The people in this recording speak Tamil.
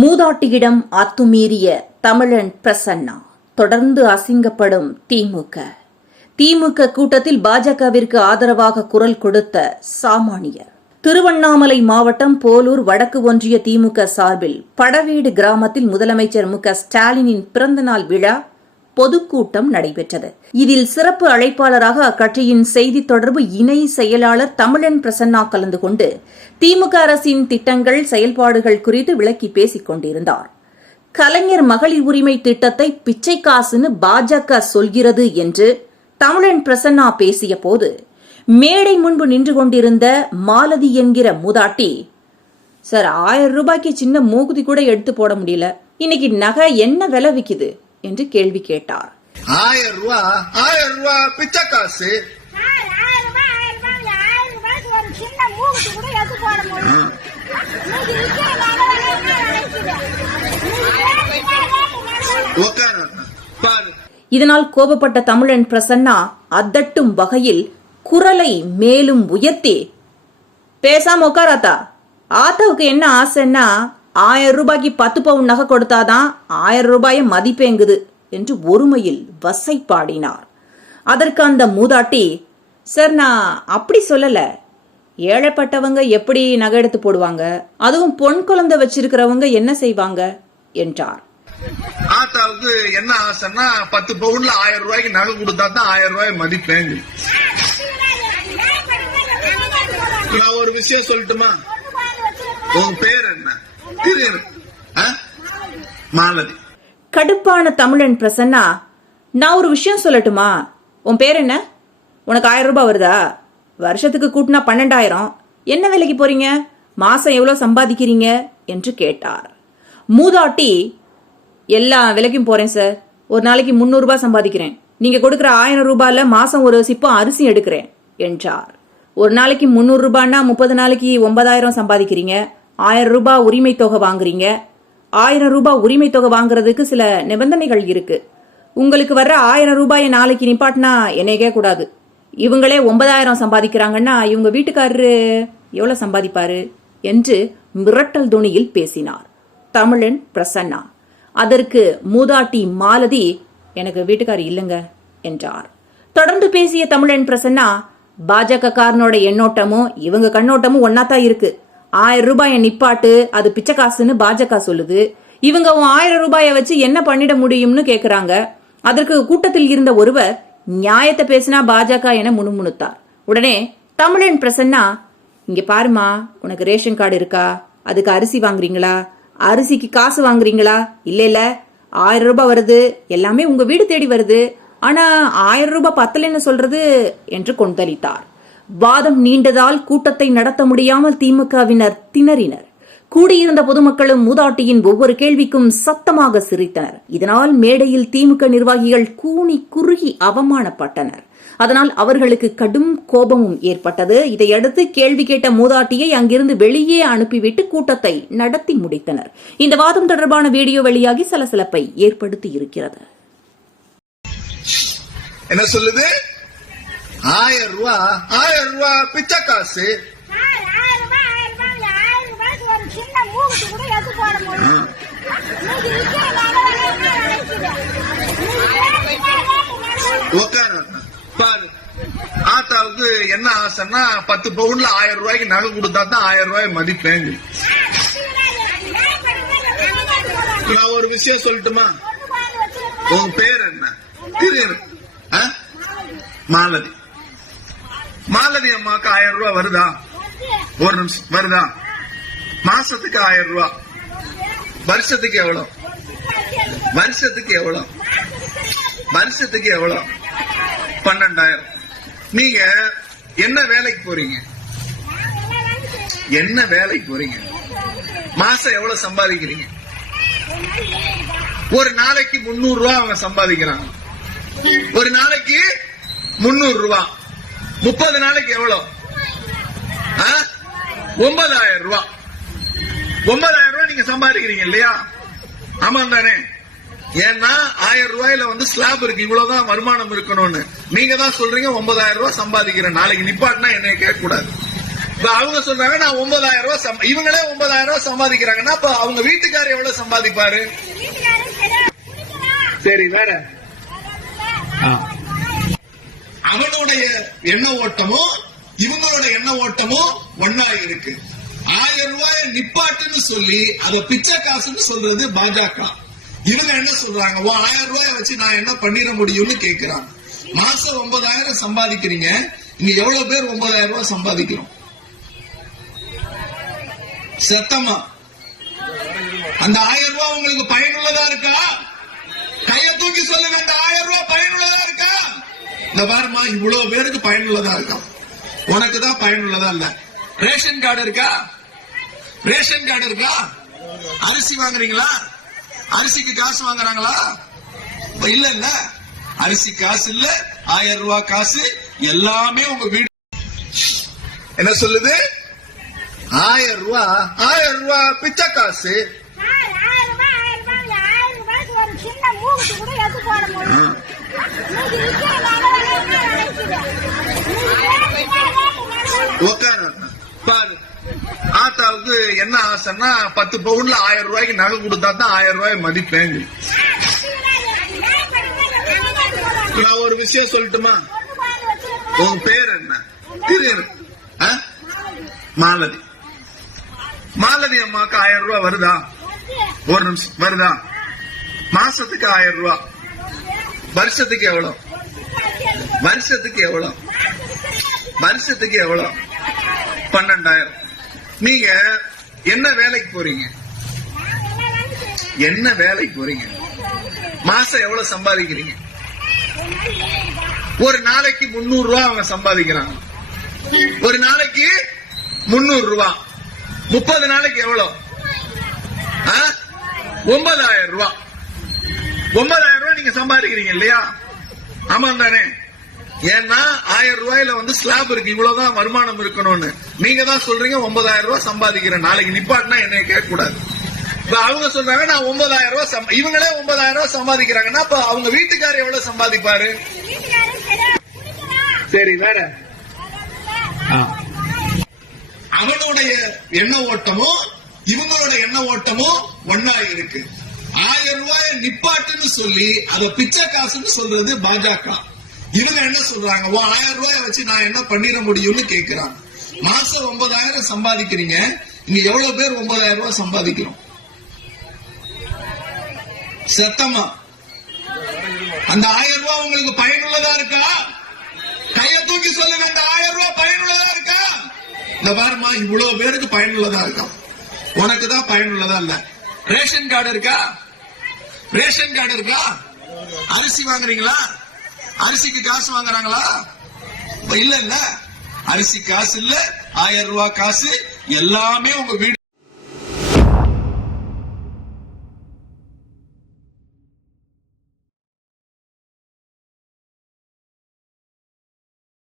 மூதாட்டியிடம் அத்துமீறிய தமிழன் பிரசன்னா, தொடர்ந்து அசிங்கப்படும் திமுக. திமுக கூட்டத்தில் பாஜகவிற்கு ஆதரவாக குரல் கொடுத்த சாமானியர். திருவண்ணாமலை மாவட்டம் போலூர் வடக்கு ஒன்றிய திமுக சார்பில் படவேடு கிராமத்தில் முதலமைச்சர் மு.க.ஸ்டாலினின் பிறந்தநாள் விழா பொதுக்கூட்டம் நடைபெற்றது. இதில் சிறப்பு அழைப்பாளராக அக்கட்சியின் செய்தி தொடர்பு இணை செயலாளர் தமிழன் பிரசன்னா கலந்து கொண்டு திமுக அரசின் திட்டங்கள், செயல்பாடுகள் குறித்து விளக்கி பேசிக் கொண்டிருந்தார். கலைஞர் மகளிர் உரிமை திட்டத்தை பிச்சை காசுன்னு பாஜக சொல்கிறது என்று தமிழன் பிரசன்னா பேசிய போது மேடை முன்பு நின்று கொண்டிருந்த மாலதி என்கிற மூதாட்டி, சார் 1000 ரூபாய்க்கு சின்ன மூகுதி கூட எடுத்து போட முடியல, இன்னைக்கு நகை என்ன விலை விக்குது என்று கேள்வி கேட்டார். 1000 ரூபாய் பிச்சை காசு. இதனால் கோபப்பட்ட தமிழன் பிரசன்னா அதட்டும் வகையில் குரலை மேலும் உயர்த்தி, பேசாம உட்காராத்தா, ஆத்தாவுக்கு என்ன ஆசைன்னா 1000 ரூபாய்க்கு 10 பவுன் நகை கொடுத்தாதான் 1000 ரூபாய மதிப்பேங்குது என்று ஒருமையில் வசை பாடினார். அதற்கு அந்த மூதாட்டி, சார் நான் அப்படி சொல்லல, ஏழைப்பட்டவங்க எப்படி நகை எடுத்து போடுவாங்க, அதுவும் பொன் குழந்தை வச்சிருக்கிறவங்க என்ன செய்வாங்க என்றார். ஆத்தாவுக்கு என்ன ஆசைன்னா 10 பவுன்ல 1000 ரூபாய்க்கு நகை கொடுத்தா தான் 1000 ரூபாய் மதிப்பேங்க. நான் ஒரு விஷயம் சொல்லட்டுமா? உங்க பேர் என்ன? மாலதி. கடுப்பான தமிழன் பிரசன்னா, நான் ஒரு விஷயம் சொல்லட்டுமா? உன் பேர் என்ன? உனக்கு 1000 ரூபாய் வருதா? வருஷத்துக்கு கூட்டினா 12,000. என்ன வேலைக்கு போறீங்க? மாசம் எவ்வளவு சம்பாதிக்கிறீங்க என்று கேட்டார். மூதாட்டி, எல்லா வேலைக்கும் போறேன் சார், ஒரு நாளைக்கு 300 ரூபாய் சம்பாதிக்கிறேன், நீங்க கொடுக்கிற 1000 ரூபாயில மாசம் ஒரு சிப்பம் அரிசி எடுக்கிறேன் என்றார். ஒரு நாளைக்கு 300 ரூபாய்னா 30 நாளைக்கு 9000 சம்பாதிக்கிறீங்க, 1000 ரூபாய் உரிமை தொகை வாங்குறீங்க. 1000 ரூபாய் உரிமை தொகை வாங்குறதுக்கு சில நிபந்தனைகள் இருக்கு. உங்களுக்கு வர்ற 1000 ரூபாயை நாளைக்கு நிப்பாட்டினா என்னையே கூடாது. இவங்களே 9000 சம்பாதிக்கிறாங்கன்னா இவங்க வீட்டுக்காரரு எவ்வளவு சம்பாதிப்பாரு என்று மிரட்டல் துணியில் பேசினார் தமிழன் பிரசன்னா. அதற்கு மூதாட்டி மாலதி, எனக்கு வீட்டுக்காரர் இல்லைங்க என்றார். தொடர்ந்து பேசிய தமிழன் பிரசன்னா, பாஜக காரனோட எண்ணோட்டமும் இவங்க கண்ணோட்டமும் ஒன்னாத்தான் இருக்கு. 1000 ரூபாயை நிப்பாட்டு, அது பிச்சை காசுன்னு பாஜக சொல்லுது. இவங்க 1000 ரூபாயை வச்சு என்ன பண்ணிட முடியும்னு கேக்குறாங்க. அதற்கு கூட்டத்தில் இருந்த ஒருவர், நியாயத்தை பேசினா பாஜக என முணுமுணுத்தார். உடனே தமிழன் பிரசன்னா, இங்க பாருமா, உனக்கு ரேஷன் கார்டு இருக்கா? அதுக்கு அரிசி வாங்குறீங்களா? அரிசிக்கு காசு வாங்குறீங்களா? இல்ல 1000 ரூபாய் வருது, எல்லாமே உங்க வீடு தேடி வருது, ஆனா 1000 ரூபாய் பத்தலைன்னு சொல்றது என்று கொந்தளித்தார். வாதம் நீண்டதால் கூட்டத்தை நடத்த முடியாமல் திமுகவினர் திணறினர். கூடியிருந்த பொதுமக்களும் மூதாட்டியின் ஒவ்வொரு கேள்விக்கும் சத்தமாக சிரித்தனர். இதனால் மேடையில் திமுக நிர்வாகிகள் கூனி குறுகி அவமானப்பட்டனர். அதனால் அவர்களுக்கு கடும் கோபமும் ஏற்பட்டது. இதையடுத்து கேள்வி கேட்ட மூதாட்டியை அங்கிருந்து வெளியே அனுப்பிவிட்டு கூட்டத்தை நடத்தி முடித்தனர். இந்த வாதம் தொடர்பான வீடியோ வெளியாகி சலசலப்பை ஏற்படுத்தி இருக்கிறது. என்ன சொல்லுது? 1000 ரூபாய் பிச்சை காசு. ஆத்தாவுக்கு என்ன ஆசைன்னா 10 பவுன்ல 1000 ரூபாய்க்கு நகை கொடுத்தா தான் 1000 ரூபாய் மதிப்பேங்க. நான் ஒரு விஷயம் சொல்லட்டுமா? உங்க பேர் என்ன? மாலதி. மாலதி அம்மாவுக்கு 1000 ரூபாய் வருதா? ஒரு நிமிஷம், வருதா? மாசத்துக்கு 1000 ரூபாய். வருஷத்துக்கு எவ்வளவு? வருஷத்துக்கு எவ்வளவு? வருஷத்துக்கு எவ்வளவு? 12,000. நீங்க என்ன வேலைக்கு போறீங்க? என்ன வேலைக்கு போறீங்க? மாசம் எவ்வளவு சம்பாதிக்கிறீங்க? ஒரு நாளைக்கு 300 ரூபாய் அவங்க சம்பாதிக்கிறாங்க. ஒரு நாளைக்கு 300 ரூபாய், 30 நாளைக்கு எவ்வளவு? 9,000 ரூபாய். 9,000 ரூபாய் நீங்க சம்பாதிக்கிறீங்க இல்லையா? ஆமா தானே? ஏன்னா 1000 ரூபாயில ஸ்லாப் இருக்கு, இவ்வளவுதான் வருமானம் இருக்கணும்னு. நீங்க தான் சொல்றீங்க 9,000 ரூபாய் சம்பாதிக்கிறேன், நாளைக்கு நிப்பாட்டினா என்னைய கேட்க கூடாது. இப்ப அவங்க சொல்றாங்க நான் 9,000 ரூபாய் இவங்களே 9,000 ரூபாய் சம்பாதிக்கிறாங்கன்னா அப்ப அவங்க வீட்டுக்காரர் எவ்வளவு சம்பாதிப்பாரு? சரி வேற அவனுடைய எண்ண ஓட்டமும் இவங்களோட எண்ண ஓட்டமும் ஒன்னா இருக்கு. 1000 ரூபாய் நிப்பாட்டுன்னு சொல்லி அத பிச்சை காசுன்னு சொல்றது பாஜக. இவங்க என்ன சொல்றாங்க, 1000 ரூபாய் வச்சு நான் என்ன பண்ணிட முடியும்னு கேக்குறாங்க. மாசம் 9,000 சம்பாதிக்கிறீங்க, இங்க எவ்வளவு பேர் 9,000 ரூபாய் சம்பாதிக்கிறோம்? சத்தமா அந்த 1000 ரூபாய் உங்களுக்கு பயனுள்ளதா இருக்கா? கைய தூக்கி சொல்லுங்க, அந்த 1000 ரூபாய் பயனுள்ளதா இருக்கா? இந்த பாருமா, இவ்வளவு பேருக்கு பயனுள்ளதா இருக்கா? உனக்கு தான் பயனுள்ளதா இல்ல. ரேஷன் கார்டு இருக்கா? ரேஷன் கார்டு இருக்கா? அரிசி வாங்குறீங்களா? அரிசிக்கு காசு வாங்குறாங்களா? இல்ல இல்ல, அரிசி காசு இல்ல, 1000 ரூபாய் காசு எல்லாமே உங்க வீடு. என்ன சொல்லுது? 1000 ரூபாய் பிச்சை காசு. உட்காரு பாரு. ஆத்தாவுக்கு என்ன ஆசைன்னா 10 பவுன்ல 1000 ரூபாய்க்கு நகை கொடுத்தா தான் 1000 ரூபாய் மதிப்பேங்க. நான் ஒரு விஷயம் சொல்லட்டுமா? உன் பேர் என்ன? மாலதி. மாலதி அம்மாவுக்கு 1000 ரூபாய் வருதா? ஒரு நிமிஷம், வருதா? மாசத்துக்கு 1000 ரூபாய். வருஷத்துக்கு எவ்வளவு? வருஷத்துக்கு எவ்வளவு? வருஷத்துக்கு எவ்வளவு? 12,000. நீங்க என்ன வேலைக்கு போறீங்க? என்ன வேலைக்கு போறீங்க? மாசம் எவ்வளவு சம்பாதிக்கிறீங்க? ஒரு நாளைக்கு 300 ரூபாய் அவங்க சம்பாதிக்கிறாங்க. ஒரு நாளைக்கு 300 ரூபாய். 30 நாளைக்கு எவ்வளவு? 9,000 ரூபாய். 9,000 ரூபாய் நீங்க சம்பாதிக்கிறீங்க இல்லையா? ஆமா தானே? ஏன்னா 1000 ரூபாயில வந்து ஸ்லாப் இருக்கு, இவ்வளவுதான் வருமானம் இருக்கணும்னு. நீங்க தான் சொல்றீங்க 9,000 ரூபாய் சம்பாதிக்கிறேன். நாளைக்கு நிப்பாட்டினா என்னைய கேட்க கூடாது. இப்ப அவங்க சொல்றாங்க நான் 9,000 ரூபாய் இவங்களே 9,000 ரூபாய் சம்பாதிக்கிறாங்கன்னா அப்ப அவங்க வீட்டுக்காரர் எவ்வளவு சம்பாதிப்பாரு? சரி வேற அவனுடைய எண்ண ஓட்டமும் இவங்களோட எண்ண ஓட்டமும் ஒன்னா இருக்கு. 1000 ரூபாய் நிப்பாட்டுன்னு சொல்லி அத பிச்சை காசுன்னு சொல்றது பாஜக. இவங்க என்ன சொல்றாங்க, 1000 ரூபாய் வச்சு நான் என்ன பண்ணிட முடியும்னு கேக்குறாங்க. மாசம் 9,000 சம்பாதிக்கிறீங்க, இங்க எவ்வளவு பேர் 9,000 ரூபாய் சம்பாதிக்கிறோம்? சத்தமா அந்த 1000 ரூபாய் உங்களுக்கு பயனுள்ளதா இருக்கா? கைய தூக்கி சொல்லுங்க, அந்த 1000 ரூபாய் பயனுள்ளதா இருக்கா? இந்த பாருமா, இவ்வளவு பேருக்கு பயனுள்ளதா இருக்கா? உனக்கு தான் பயனுள்ளதா இல்ல. ரேஷன் கார்டு இருக்கா? ரேஷன் கார்டு இருக்கா? அரிசி வாங்குறீங்களா? அரிசிக்கு காசு வாங்குறாங்களா? இல்ல இல்ல, அரிசி காசு இல்ல, 1000 ரூபாய் காசு எல்லாமே உங்க வீடு.